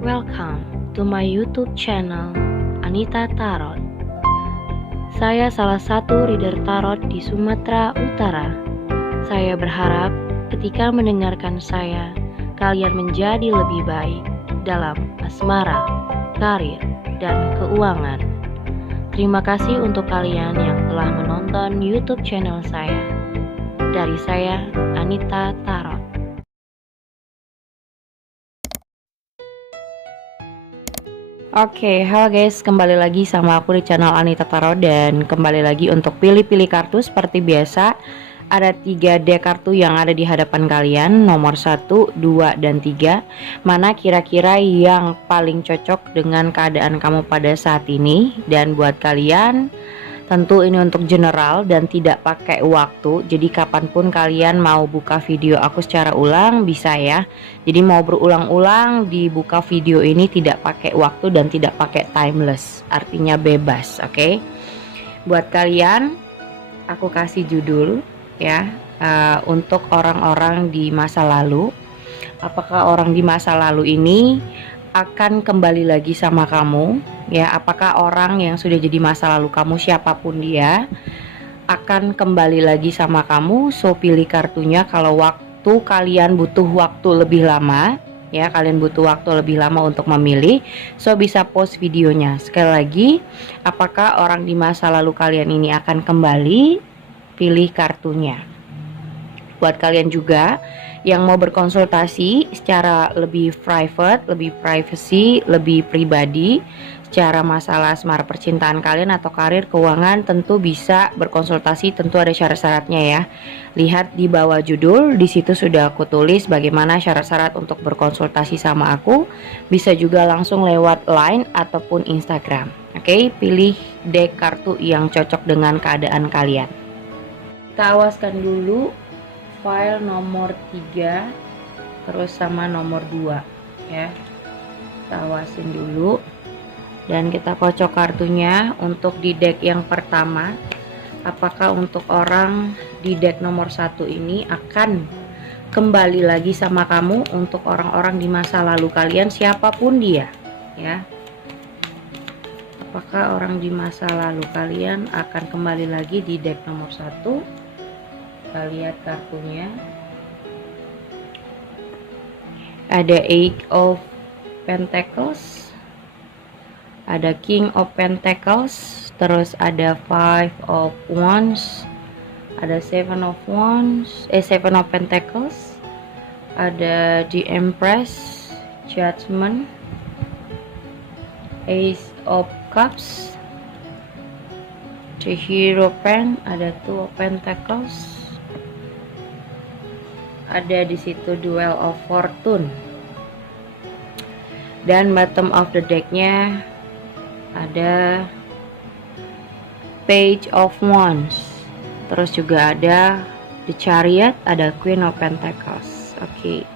Welcome to my YouTube channel, Anita Tarot. Saya salah satu reader tarot di Sumatera Utara. Saya berharap ketika mendengarkan saya, kalian menjadi lebih baik dalam asmara, karir, dan keuangan. Terima kasih untuk kalian yang telah menonton YouTube channel saya. Dari saya, Anita Tarot. Oke, halo guys, kembali lagi sama aku di channel Anita Tarot. Dan kembali lagi untuk pilih-pilih kartu seperti biasa. Ada 3 deck kartu yang ada di hadapan kalian, nomor 1, 2, dan 3. Mana kira-kira yang paling cocok dengan keadaan kamu pada saat ini. Dan buat kalian, tentu ini untuk general dan tidak pakai waktu. Jadi kapanpun kalian mau buka video aku secara ulang bisa ya. Jadi mau berulang-ulang dibuka video ini tidak pakai waktu dan tidak pakai timeless. Artinya bebas, oke? Buat kalian aku kasih judul ya, untuk orang-orang di masa lalu. Apakah orang di masa lalu ini akan kembali lagi sama kamu ya? Apakah orang yang sudah jadi masa lalu kamu, siapapun dia, akan kembali lagi sama kamu? So pilih kartunya. Kalau waktu kalian butuh waktu lebih lama ya, kalian butuh waktu lebih lama untuk memilih, so bisa pause videonya. Sekali lagi, apakah orang di masa lalu kalian ini akan kembali? Pilih kartunya. Buat kalian juga yang mau berkonsultasi secara lebih private, lebih privacy, lebih pribadi, secara masalah asmara percintaan kalian atau karir, keuangan, tentu bisa berkonsultasi. Tentu ada syarat-syaratnya ya. Lihat di bawah judul, di situ sudah aku tulis bagaimana syarat-syarat untuk berkonsultasi sama aku. Bisa juga langsung lewat Line ataupun Instagram. Oke, pilih deck kartu yang cocok dengan keadaan kalian. Kita awaskan dulu file nomor 3 terus sama nomor 2 ya. Kita awasin dulu dan kita kocok kartunya. Untuk di deck yang pertama, apakah untuk orang di deck nomor 1 ini akan kembali lagi sama kamu? Untuk orang-orang di masa lalu kalian, siapapun dia ya, apakah orang di masa lalu kalian akan kembali lagi di deck nomor 1? Kita lihat kartunya. Ada 8 of Pentacles, ada King of Pentacles, terus ada 5 of Wands, ada 7 of Wands, 7 of Pentacles, ada the Empress, Judgment, Ace of Cups, the Hierophant, ada 2 of Pentacles, ada di situ Duel of Fortune, dan bottom of the decknya ada Page of Wands, terus juga ada the Chariot, ada Queen of Pentacles. Oke.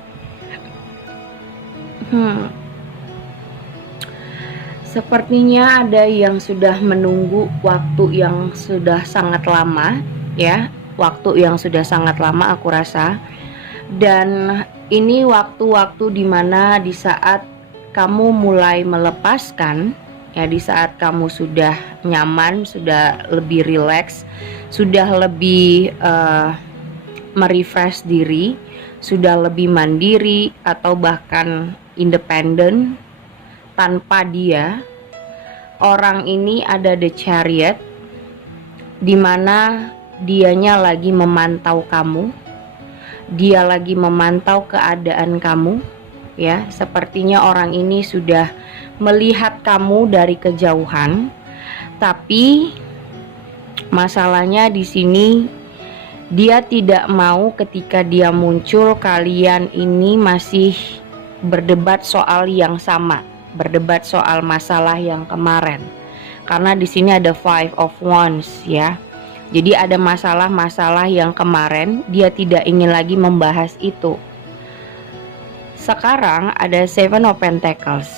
Sepertinya ada yang sudah menunggu waktu yang sudah sangat lama ya, waktu yang sudah sangat lama aku rasa. Dan ini waktu-waktu dimana di saat kamu mulai melepaskan ya, di saat kamu sudah nyaman, sudah lebih rileks, sudah lebih merefresh diri, sudah lebih mandiri atau bahkan independen tanpa dia. Orang ini ada the Chariot, dimana dianya lagi memantau kamu, dia lagi memantau keadaan kamu ya. Sepertinya orang ini sudah melihat kamu dari kejauhan, tapi masalahnya di sini dia tidak mau ketika dia muncul kalian ini masih berdebat soal yang sama, berdebat soal masalah yang kemarin. Karena di sini ada 5 of Wands ya. Jadi ada masalah-masalah yang kemarin dia tidak ingin lagi membahas itu. Sekarang ada 7 of Pentacles.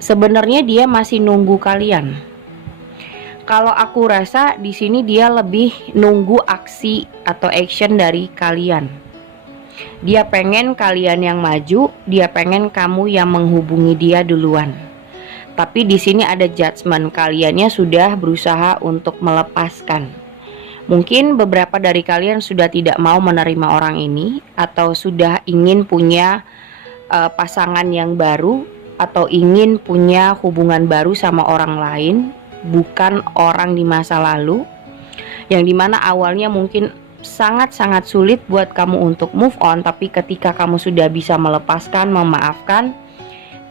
Sebenarnya dia masih nunggu kalian. Kalau aku rasa di sini dia lebih nunggu aksi atau action dari kalian. Dia pengen kalian yang maju, dia pengen kamu yang menghubungi dia duluan. Tapi di sini ada judgement, kaliannya sudah berusaha untuk melepaskan. Mungkin beberapa dari kalian sudah tidak mau menerima orang ini, atau sudah ingin punya pasangan yang baru, atau ingin punya hubungan baru sama orang lain, bukan orang di masa lalu, yang dimana awalnya mungkin sangat-sangat sulit buat kamu untuk move on, tapi ketika kamu sudah bisa melepaskan, memaafkan,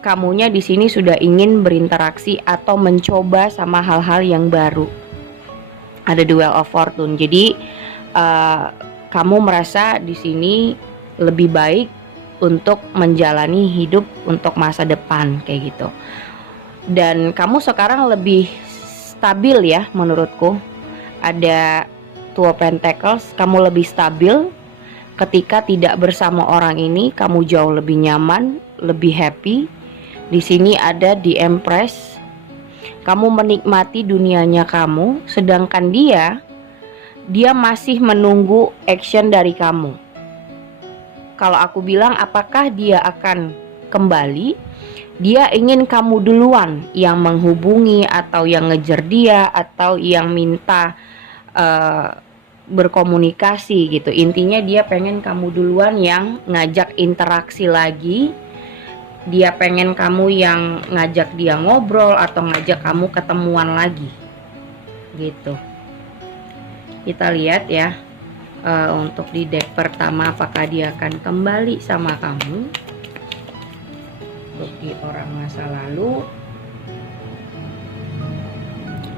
kamunya di sini sudah ingin berinteraksi atau mencoba sama hal-hal yang baru. Ada duel of fortune. Jadi kamu merasa di sini lebih baik untuk menjalani hidup untuk masa depan kayak gitu. Dan kamu sekarang lebih stabil ya menurutku. Ada Two Pentacles, kamu lebih stabil ketika tidak bersama orang ini, kamu jauh lebih nyaman, lebih happy. Di sini ada The Empress. Kamu menikmati dunianya kamu, sedangkan dia masih menunggu action dari kamu. Kalau aku bilang apakah dia akan kembali, dia ingin kamu duluan yang menghubungi, atau yang ngejar dia, atau yang minta berkomunikasi gitu. Intinya dia pengen kamu duluan yang ngajak interaksi lagi. Dia pengen kamu yang ngajak dia ngobrol atau ngajak kamu ketemuan lagi gitu. Kita lihat ya, untuk di deck pertama apakah dia akan kembali sama kamu. Untuk di orang masa lalu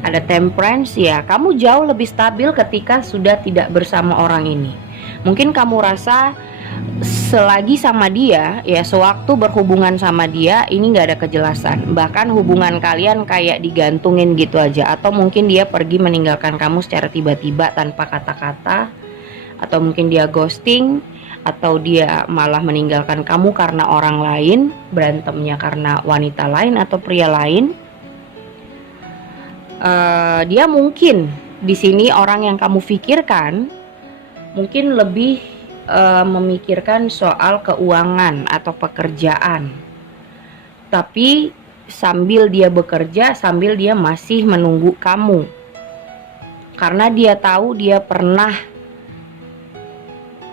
ada Temperance ya, kamu jauh lebih stabil ketika sudah tidak bersama orang ini. Mungkin kamu rasa selagi sama dia ya, sewaktu berhubungan sama dia ini gak ada kejelasan. Bahkan hubungan kalian kayak digantungin gitu aja. Atau mungkin dia pergi meninggalkan kamu secara tiba-tiba tanpa kata-kata. Atau mungkin dia ghosting, atau dia malah meninggalkan kamu karena orang lain, berantemnya karena wanita lain atau pria lain. Dia mungkin di sini orang yang kamu pikirkan mungkin lebih memikirkan soal keuangan atau pekerjaan, tapi sambil dia bekerja, sambil dia masih menunggu kamu, karena dia tahu dia pernah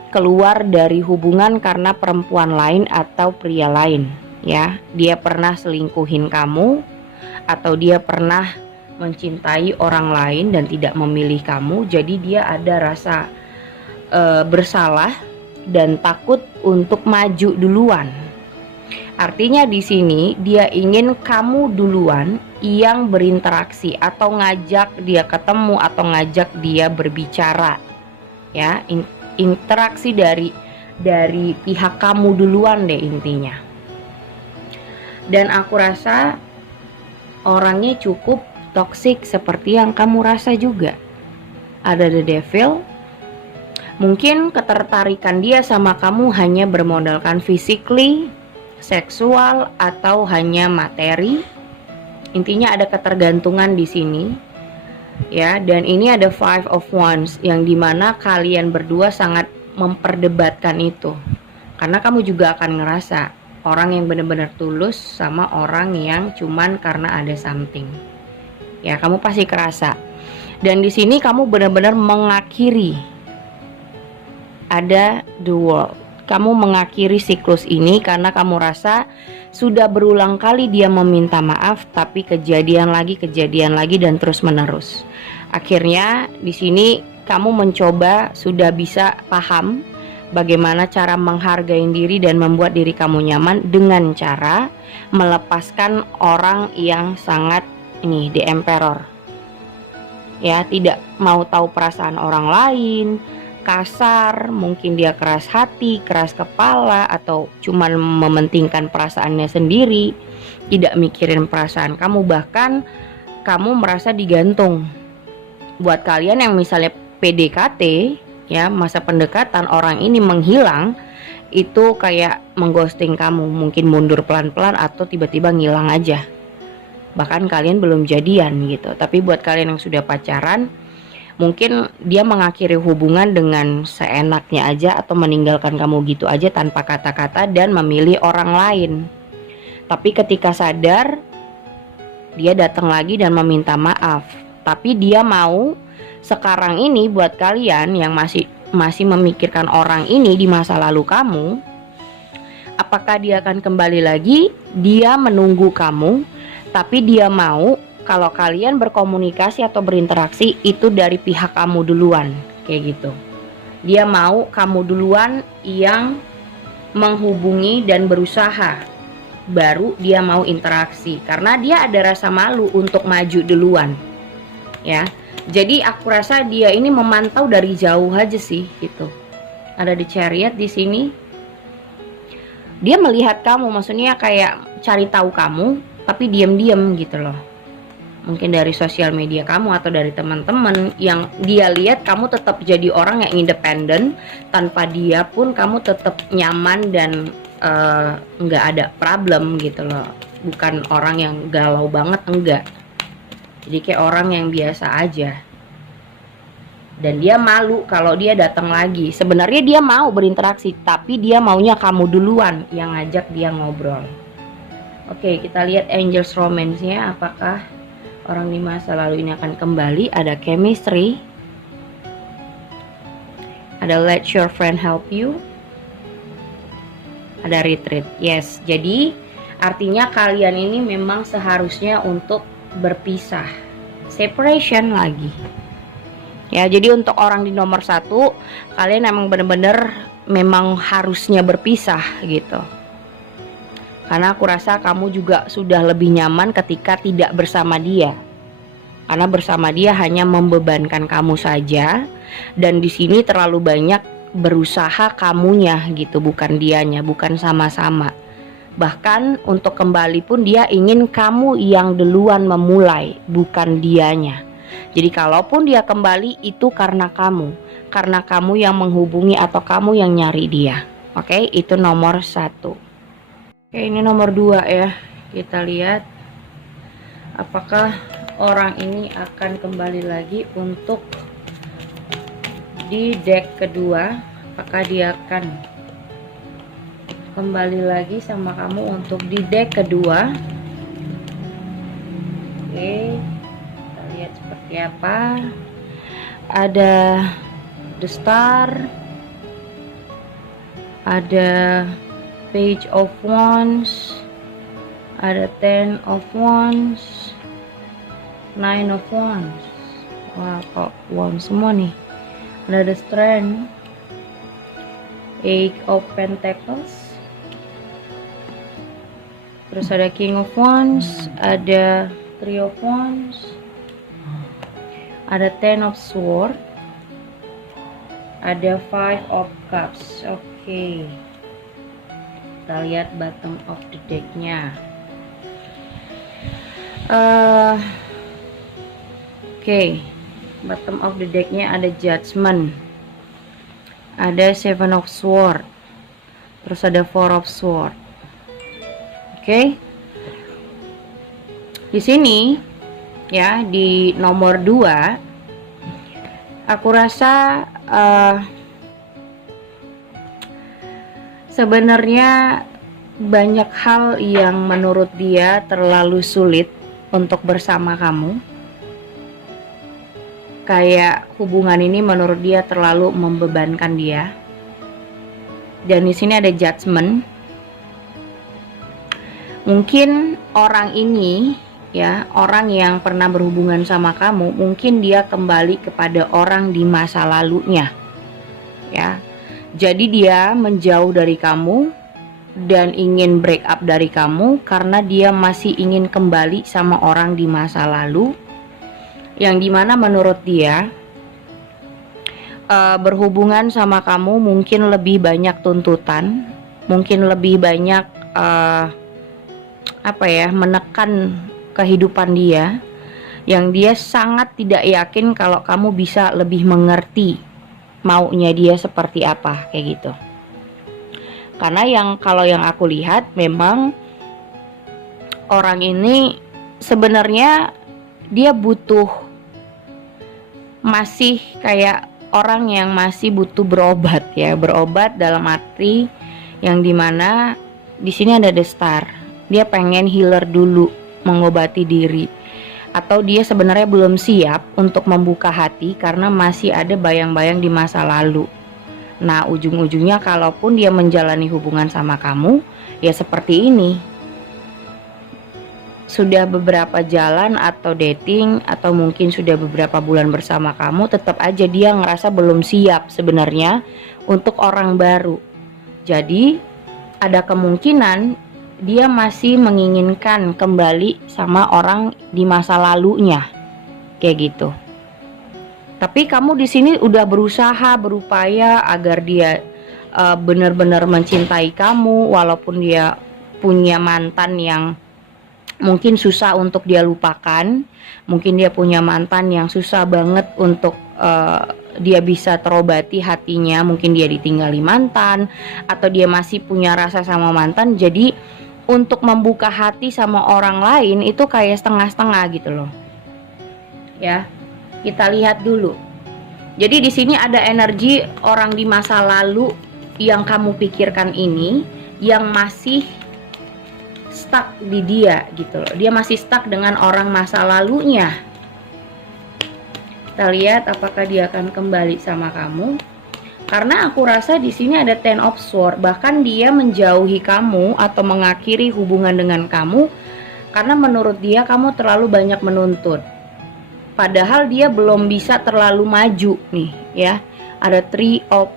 keluar dari hubungan karena perempuan lain atau pria lain ya. Dia pernah selingkuhin kamu, atau dia pernah mencintai orang lain dan tidak memilih kamu. Jadi dia ada rasa bersalah dan takut untuk maju duluan. Artinya di sini dia ingin kamu duluan yang berinteraksi, atau ngajak dia ketemu, atau ngajak dia berbicara ya. Interaksi dari pihak kamu duluan deh intinya. Dan aku rasa orangnya cukup toxic seperti yang kamu rasa juga. Ada The Devil. Mungkin ketertarikan dia sama kamu hanya bermodalkan physically, seksual, atau hanya materi. Intinya ada ketergantungan di sini ya. Dan ini ada Five of Wands, yang dimana kalian berdua sangat memperdebatkan itu, karena kamu juga akan ngerasa orang yang benar-benar tulus sama orang yang cuman karena ada something ya. Kamu pasti kerasa. Dan di sini kamu benar-benar mengakhiri, ada The World. Kamu mengakhiri siklus ini karena kamu rasa sudah berulang kali dia meminta maaf, tapi kejadian lagi dan terus menerus. Akhirnya di sini kamu mencoba, sudah bisa paham bagaimana cara menghargai diri dan membuat diri kamu nyaman dengan cara melepaskan orang yang sangat ini, The Emperor ya, tidak mau tahu perasaan orang lain, kasar, mungkin dia keras hati, keras kepala, atau cuman mementingkan perasaannya sendiri, tidak mikirin perasaan kamu. Bahkan kamu merasa digantung. Buat kalian yang misalnya PDKT ya, masa pendekatan, orang ini menghilang, itu kayak mengghosting kamu, mungkin mundur pelan-pelan atau tiba-tiba ngilang aja. Bahkan kalian belum jadian gitu. Tapi buat kalian yang sudah pacaran, Mungkin dia mengakhiri hubungan dengan seenaknya aja atau meninggalkan kamu gitu aja tanpa kata-kata dan memilih orang lain. Tapi ketika sadar, dia datang lagi dan meminta maaf. Tapi dia mau sekarang ini buat kalian yang masih memikirkan orang ini di masa lalu kamu, apakah dia akan kembali lagi? Dia menunggu kamu, tapi dia mau kalau kalian berkomunikasi atau berinteraksi itu dari pihak kamu duluan, kayak gitu. Dia mau kamu duluan yang menghubungi dan berusaha, baru dia mau interaksi, karena dia ada rasa malu untuk maju duluan, ya. Jadi aku rasa dia ini memantau dari jauh aja sih, gitu. Ada di Chariot di sini. Dia melihat kamu, maksudnya kayak cari tahu kamu, tapi diam-diam gitu loh. Mungkin dari sosial media kamu atau dari teman-teman yang dia lihat kamu tetap jadi orang yang independen, tanpa dia pun kamu tetap nyaman dan nggak ada problem gitu loh. Bukan orang yang galau banget, enggak. Jadi kayak orang yang biasa aja. Dan dia malu kalau dia datang lagi. Sebenarnya dia mau berinteraksi, tapi dia maunya kamu duluan yang ngajak dia ngobrol. Oke, kita lihat Angels Romance-nya. Apakah orang di masa lalu ini akan kembali? Ada chemistry, ada let your friend help you, ada retreat. Yes, jadi artinya kalian ini memang seharusnya untuk berpisah, separation lagi. Ya, jadi untuk orang di nomor 1, kalian emang bener-bener memang harusnya berpisah gitu. Karena aku rasa kamu juga sudah lebih nyaman ketika tidak bersama dia. Karena bersama dia hanya membebankan kamu saja, dan di sini terlalu banyak berusaha kamunya gitu, bukan dianya, bukan sama-sama. Bahkan untuk kembali pun dia ingin kamu yang duluan memulai, bukan dianya. Jadi kalaupun dia kembali itu karena kamu yang menghubungi atau kamu yang nyari dia. Oke, itu nomor 1. Oke, ini nomor 2 ya. Kita lihat apakah orang ini akan kembali lagi untuk di deck kedua. Apakah dia akan kembali lagi sama kamu untuk di deck kedua? Oke, kita lihat seperti apa. Ada the star, ada page of wands, ada 10 of wands, 9 of wands. Wah, kok wands semua nih. Ada the strength, 8 of pentacles, terus ada king of wands, ada 3 of wands, ada 10 of sword, ada 5 of cups. Oke, kita lihat bottom of the deck-nya. Oke, bottom of the deck-nya ada judgment, ada 7 of sword, terus ada 4 of sword. Oke, di sini ya, di nomor 2 aku rasa sebenarnya banyak hal yang menurut dia terlalu sulit untuk bersama kamu. Kayak hubungan ini menurut dia terlalu membebankan dia. Dan di sini ada judgment. Mungkin orang ini ya, orang yang pernah berhubungan sama kamu, mungkin dia kembali kepada orang di masa lalunya. Ya. Jadi dia menjauh dari kamu dan ingin break up dari kamu karena dia masih ingin kembali sama orang di masa lalu, yang dimana menurut dia berhubungan sama kamu mungkin lebih banyak tuntutan, mungkin lebih banyak menekan kehidupan dia, yang dia sangat tidak yakin kalau kamu bisa lebih mengerti maunya dia seperti apa, kayak gitu. Karena kalau yang aku lihat memang orang ini sebenarnya dia butuh masih kayak orang yang masih butuh berobat ya, berobat dalam arti yang dimana di sini ada the star. Dia pengen healer dulu, mengobati diri, atau dia sebenarnya belum siap untuk membuka hati karena masih ada bayang-bayang di masa lalu. Nah, ujung-ujungnya kalaupun dia menjalani hubungan sama kamu, ya seperti ini. Sudah beberapa jalan atau dating, atau mungkin sudah beberapa bulan bersama kamu, tetap aja dia ngerasa belum siap sebenarnya untuk orang baru. Jadi ada kemungkinan dia masih menginginkan kembali sama orang di masa lalunya, kayak gitu. Tapi kamu di sini udah berusaha, berupaya agar dia benar-benar mencintai kamu, walaupun dia punya mantan yang mungkin susah untuk dia lupakan, mungkin dia punya mantan yang susah banget untuk dia bisa terobati hatinya, mungkin dia ditinggali mantan, atau dia masih punya rasa sama mantan. Jadi untuk membuka hati sama orang lain itu kayak setengah-setengah gitu loh. Ya, kita lihat dulu. Jadi di sini ada energi orang di masa lalu yang kamu pikirkan ini, yang masih stuck di dia gitu loh. Dia masih stuck dengan orang masa lalunya. Kita lihat apakah dia akan kembali sama kamu. Karena aku rasa di sini ada Ten of Swords. Bahkan dia menjauhi kamu atau mengakhiri hubungan dengan kamu karena menurut dia kamu terlalu banyak menuntut. Padahal dia belum bisa terlalu maju nih ya. Ada Three of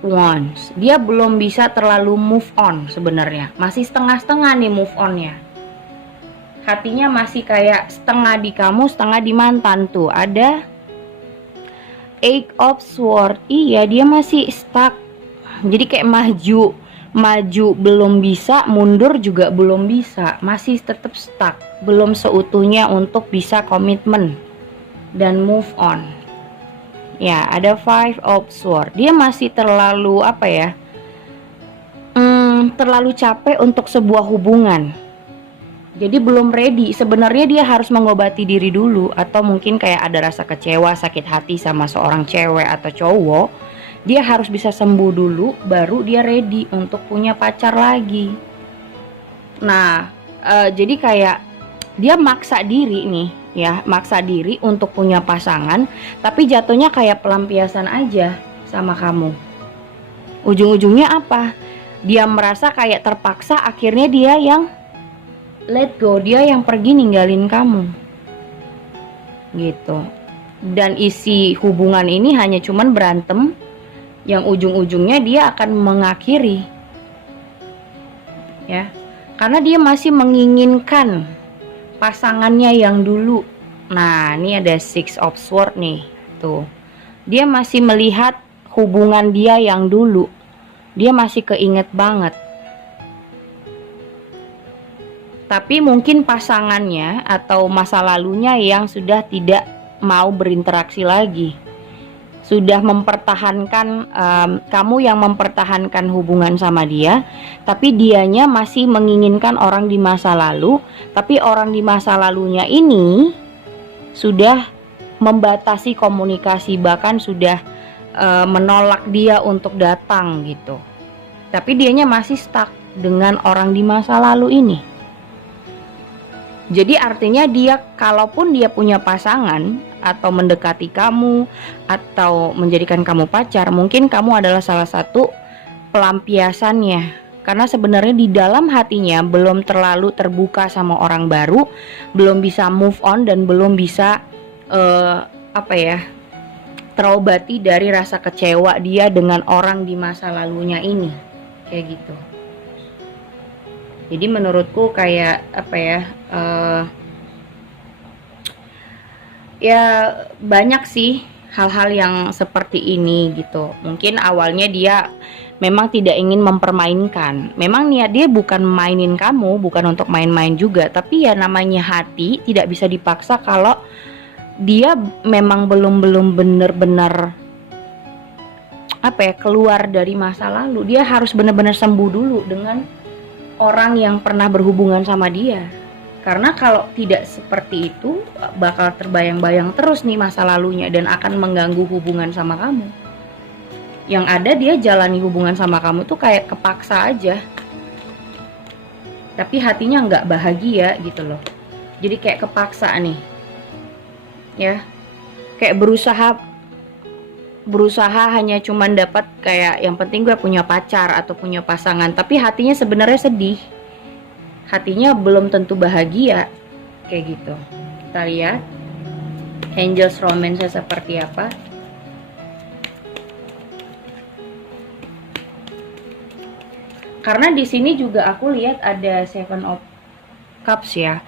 Wands. Dia belum bisa terlalu move on sebenarnya. Masih setengah-setengah nih move onnya. Hatinya masih kayak setengah di kamu, setengah di mantan tuh. Ada Eight of Swords. Iya, dia masih stuck. Jadi kayak maju belum bisa, mundur juga belum bisa. Masih tetap stuck. Belum seutuhnya untuk bisa komitmen dan move on. Ya, ada Five of Swords. Dia masih terlalu terlalu capek untuk sebuah hubungan. Jadi belum ready. Sebenarnya dia harus mengobati diri dulu, atau mungkin kayak ada rasa kecewa, sakit hati sama seorang cewek atau cowok. Dia harus bisa sembuh dulu, baru dia ready untuk punya pacar lagi. Nah, jadi kayak dia maksa diri nih. Ya, maksa diri untuk punya pasangan, tapi jatuhnya kayak pelampiasan aja sama kamu. Ujung-ujungnya apa? Dia merasa kayak terpaksa, akhirnya dia yang let go, dia yang pergi ninggalin kamu. Gitu. Dan isi hubungan ini hanya cuman berantem, yang ujung-ujungnya dia akan mengakhiri. Ya. Karena dia masih menginginkan pasangannya yang dulu. Nah, ini ada Six of Swords nih. Tuh. Dia masih melihat hubungan dia yang dulu. Dia masih keinget banget. Tapi mungkin pasangannya atau masa lalunya yang sudah tidak mau berinteraksi lagi. Sudah mempertahankan, kamu yang mempertahankan hubungan sama dia, tapi dianya masih menginginkan orang di masa lalu, tapi orang di masa lalunya ini sudah membatasi komunikasi, bahkan sudah menolak dia untuk datang gitu. Tapi dianya masih stuck dengan orang di masa lalu ini. Jadi artinya dia, kalaupun dia punya pasangan atau mendekati kamu atau menjadikan kamu pacar, mungkin kamu adalah salah satu pelampiasannya. Karena sebenarnya di dalam hatinya belum terlalu terbuka sama orang baru, belum bisa move on dan belum bisa terobati dari rasa kecewa dia dengan orang di masa lalunya ini. Kayak gitu. Jadi menurutku kayak ya banyak sih hal-hal yang seperti ini gitu. Mungkin awalnya dia memang tidak ingin mempermainkan. Memang niat dia bukan mainin kamu, bukan untuk main-main juga. Tapi ya namanya hati tidak bisa dipaksa kalau dia memang belum benar-benar keluar dari masa lalu. Dia harus benar-benar sembuh dulu dengan orang yang pernah berhubungan sama dia. Karena kalau tidak seperti itu, bakal terbayang-bayang terus nih masa lalunya dan akan mengganggu hubungan sama kamu. Yang ada dia jalani hubungan sama kamu tuh kayak kepaksa aja, tapi hatinya nggak bahagia gitu loh. Jadi kayak kepaksa nih, ya, kayak berusaha hanya cuman dapat kayak yang penting gue punya pacar atau punya pasangan, tapi hatinya sebenarnya sedih, hatinya belum tentu bahagia kayak gitu. Kita lihat Angels Romance seperti apa. Karena di sini juga aku lihat ada Seven of Cups ya.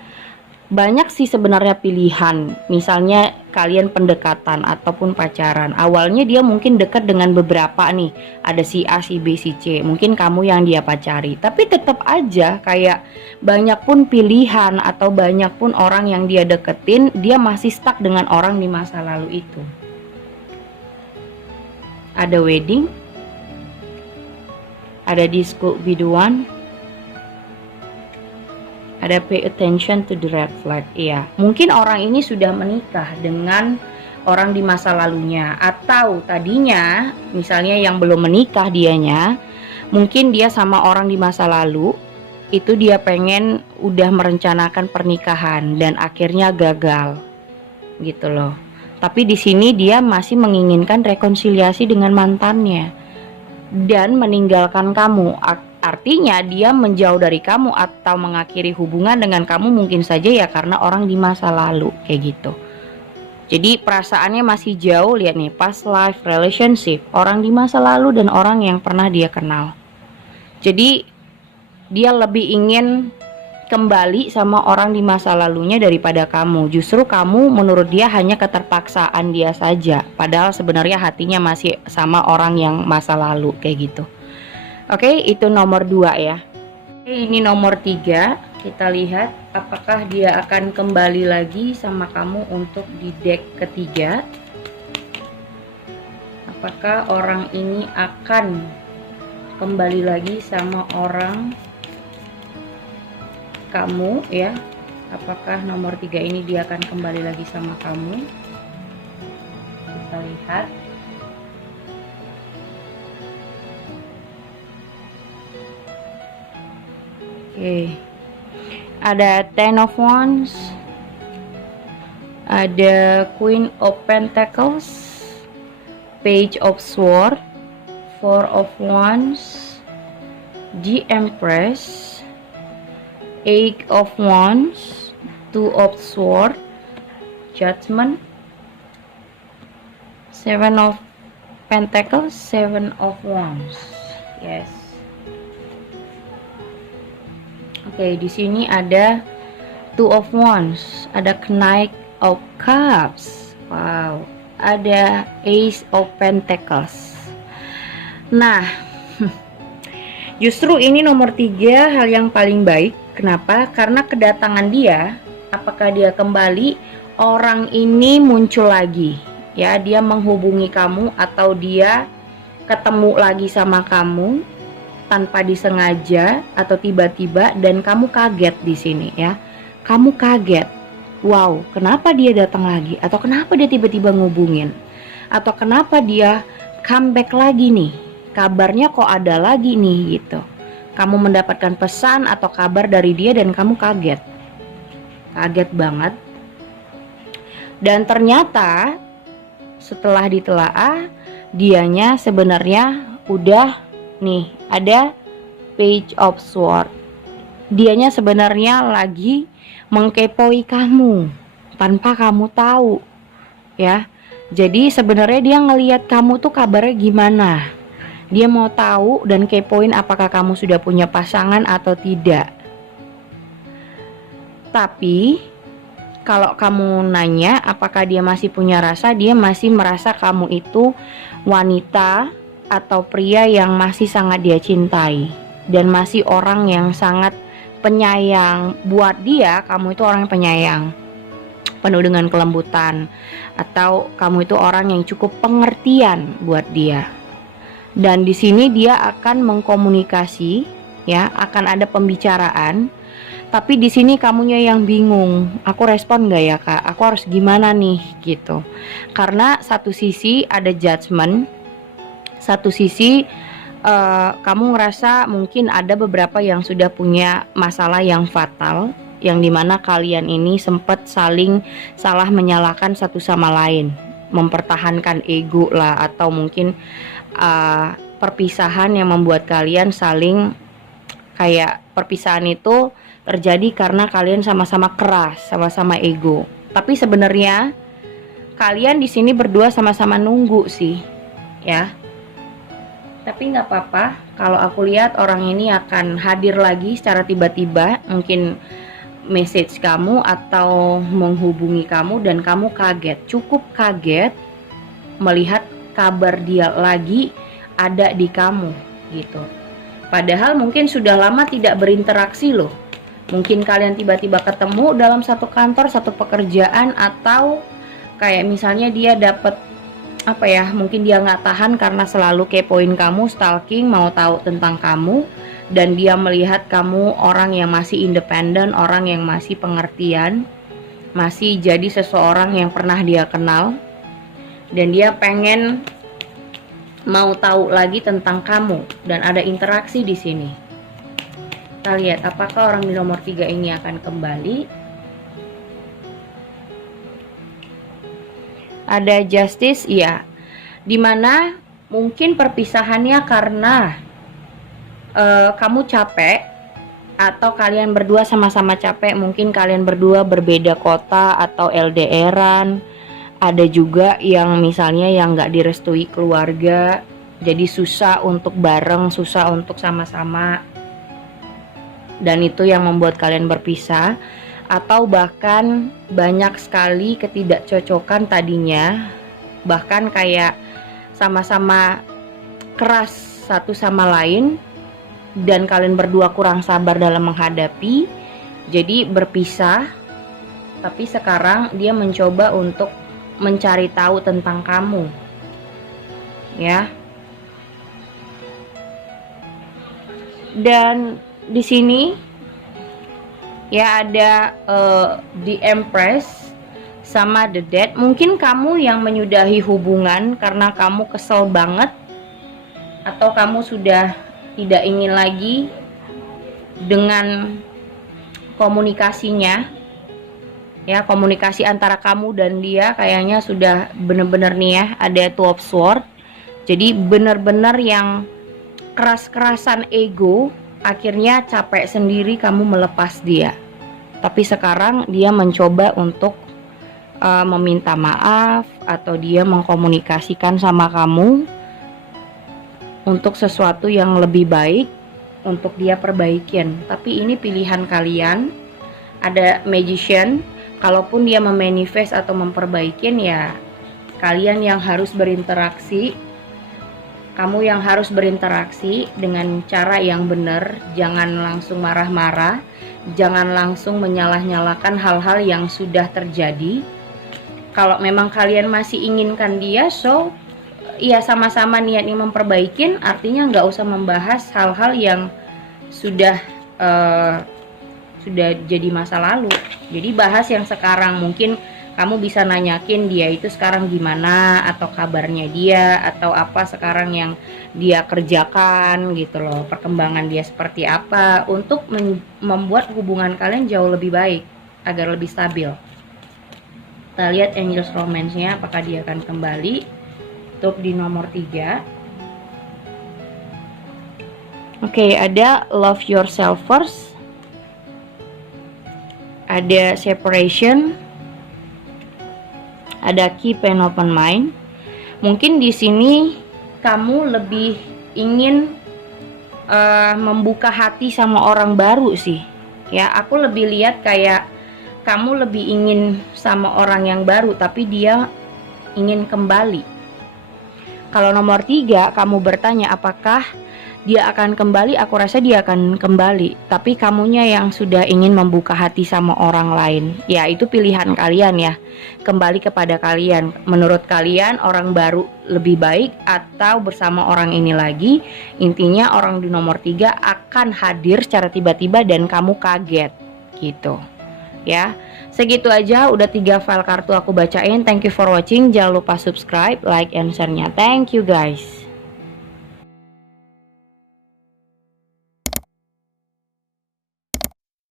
Banyak sih sebenarnya pilihan. Misalnya kalian pendekatan ataupun pacaran. Awalnya dia mungkin dekat dengan beberapa nih. Ada si A, si B, si C. Mungkin kamu yang dia pacari. Tapi tetap aja kayak banyak pun pilihan atau banyak pun orang yang dia deketin, dia masih stuck dengan orang di masa lalu itu. Ada wedding. Ada this could be the one. Ada pay attention to the red flag. Iya, mungkin orang ini sudah menikah dengan orang di masa lalunya, atau tadinya misalnya yang belum menikah dianya, mungkin dia sama orang di masa lalu itu dia pengen udah merencanakan pernikahan dan akhirnya gagal gitu loh. Tapi di sini dia masih menginginkan rekonsiliasi dengan mantannya dan meninggalkan kamu. Artinya dia menjauh dari kamu atau mengakhiri hubungan dengan kamu mungkin saja ya karena orang di masa lalu kayak gitu. Jadi perasaannya masih jauh, lihat nih, past life relationship, orang di masa lalu dan orang yang pernah dia kenal. Jadi dia lebih ingin kembali sama orang di masa lalunya daripada kamu. Justru kamu menurut dia hanya keterpaksaan dia saja, padahal sebenarnya hatinya masih sama orang yang masa lalu kayak gitu. Oke, itu nomor 2 ya. Oke, ini nomor 3. Kita lihat apakah dia akan kembali lagi sama kamu untuk di deck ketiga. Apakah orang ini akan kembali lagi sama orang kamu ya? Apakah nomor 3 ini dia akan kembali lagi sama kamu? Kita lihat. Oke. Ada Ten of Wands, ada Queen of Pentacles, Page of Swords, Four of Wands, the Empress, Eight of Wands, Two of Swords, Judgment, Seven of Pentacles, Seven of Wands. Yes. Oke, di sini ada Two of Wands, ada Knight of Cups, wow, ada Ace of Pentacles. Nah, justru ini nomor 3 hal yang paling baik. Kenapa? Karena kedatangan dia, apakah dia kembali, orang ini muncul lagi, ya, dia menghubungi kamu atau dia ketemu lagi sama kamu tanpa disengaja atau tiba-tiba dan kamu kaget di sini ya. Kamu kaget. Wow, kenapa dia datang lagi? Atau kenapa dia tiba-tiba ngubungin? Atau kenapa dia comeback lagi nih? Kabarnya kok ada lagi nih gitu. Kamu mendapatkan pesan atau kabar dari dia dan kamu kaget. Kaget banget. Dan ternyata setelah ditelaah, dianya sebenarnya udah nih, ada Page of Swords. Dianya sebenarnya lagi mengkepoi kamu tanpa kamu tahu, ya. Jadi sebenarnya dia ngelihat kamu tuh kabarnya gimana. Dia mau tahu dan kepoin apakah kamu sudah punya pasangan atau tidak. Tapi kalau kamu nanya apakah dia masih punya rasa, dia masih merasa kamu itu wanita atau pria yang masih sangat dia cintai dan masih orang yang sangat penyayang. Buat dia kamu itu orang yang penyayang, penuh dengan kelembutan, atau kamu itu orang yang cukup pengertian buat dia. Dan di sini dia akan mengkomunikasi, ya, akan ada pembicaraan, Tapi di sini kamunya yang bingung, aku respon nggak ya kak? Aku harus gimana nih gitu? Karena satu sisi ada judgement, satu sisi kamu ngerasa mungkin ada beberapa yang sudah punya masalah yang fatal, yang dimana kalian ini sempat saling salah menyalahkan satu sama lain, mempertahankan ego lah, atau mungkin perpisahan yang membuat kalian saling kayak perpisahan itu terjadi karena kalian sama-sama keras, sama-sama ego. Tapi sebenarnya kalian di sini berdua sama-sama nunggu sih, ya. Tapi nggak apa-apa. Kalau aku lihat orang ini akan hadir lagi secara tiba-tiba, mungkin message kamu atau menghubungi kamu dan kamu kaget, cukup kaget melihat kabar dia lagi ada di kamu gitu. Padahal mungkin sudah lama tidak berinteraksi loh. Mungkin kalian tiba-tiba ketemu dalam satu kantor, satu pekerjaan, atau kayak misalnya dia dapat apa ya, mungkin dia nggak tahan karena selalu kepoin kamu, stalking, mau tahu tentang kamu, dan dia melihat kamu orang yang masih independen, orang yang masih pengertian, masih jadi seseorang yang pernah dia kenal, dan dia pengen mau tahu lagi tentang kamu dan ada interaksi di sini. Kita lihat apakah orang di nomor 3 ini akan kembali. Ada justice, iya. Dimana mungkin perpisahannya karena kamu capek, atau kalian berdua sama-sama capek. Mungkin kalian berdua berbeda kota atau LDRan. Ada juga yang misalnya yang nggak direstui keluarga, jadi susah untuk bareng, susah untuk sama-sama, dan itu yang membuat kalian berpisah. Atau bahkan banyak sekali ketidakcocokan tadinya, bahkan kayak sama-sama keras satu sama lain, dan kalian berdua kurang sabar dalam menghadapi, jadi berpisah. Tapi sekarang dia mencoba untuk mencari tahu tentang kamu, ya. Dan di sini ya ada the Empress sama the Dead. Mungkin kamu yang menyudahi hubungan karena kamu kesel banget, atau kamu sudah tidak ingin lagi dengan komunikasinya. Ya, komunikasi antara kamu dan dia kayaknya sudah bener-bener nih ya, ada Two of Swords. Jadi bener-bener yang keras-kerasan ego, akhirnya capek sendiri kamu melepas dia. Tapi sekarang dia mencoba untuk meminta maaf, atau dia mengkomunikasikan sama kamu untuk sesuatu yang lebih baik untuk dia perbaikin. Tapi ini pilihan kalian. Ada Magician. Kalaupun dia memanifest atau memperbaikin, ya kalian yang harus berinteraksi. Kamu yang harus berinteraksi dengan cara yang benar. Jangan langsung marah-marah, jangan langsung menyalah-nyalakan hal-hal yang sudah terjadi. Kalau memang kalian masih inginkan dia, so ya sama-sama niatnya memperbaikin. Artinya nggak usah membahas hal-hal yang sudah jadi masa lalu. Jadi bahas yang sekarang. Mungkin kamu bisa nanyakin dia itu sekarang gimana, atau kabarnya dia, atau apa sekarang yang dia kerjakan gitu loh, perkembangan dia seperti apa, untuk membuat hubungan kalian jauh lebih baik, agar lebih stabil. Kita lihat Angels Romance-nya, apakah dia akan kembali. Untuk di nomor 3. Oke, ada Love Yourself First, ada Separation, ada Keep an Open Mind. Mungkin di sini kamu lebih ingin membuka hati sama orang baru sih. Ya, aku lebih lihat kayak kamu lebih ingin sama orang yang baru, tapi dia ingin kembali. Kalau nomor 3 kamu bertanya apakah dia akan kembali, aku rasa dia akan kembali. Tapi kamunya yang sudah ingin membuka hati sama orang lain. Ya, itu pilihan kalian ya. Kembali kepada kalian. Menurut kalian orang baru lebih baik atau bersama orang ini lagi? Intinya orang di nomor 3 akan hadir secara tiba-tiba dan kamu kaget. gitu ya. Segitu aja, udah 3 file kartu aku bacain. Thank you for watching. Jangan lupa subscribe, like, and share-nya. Thank you guys.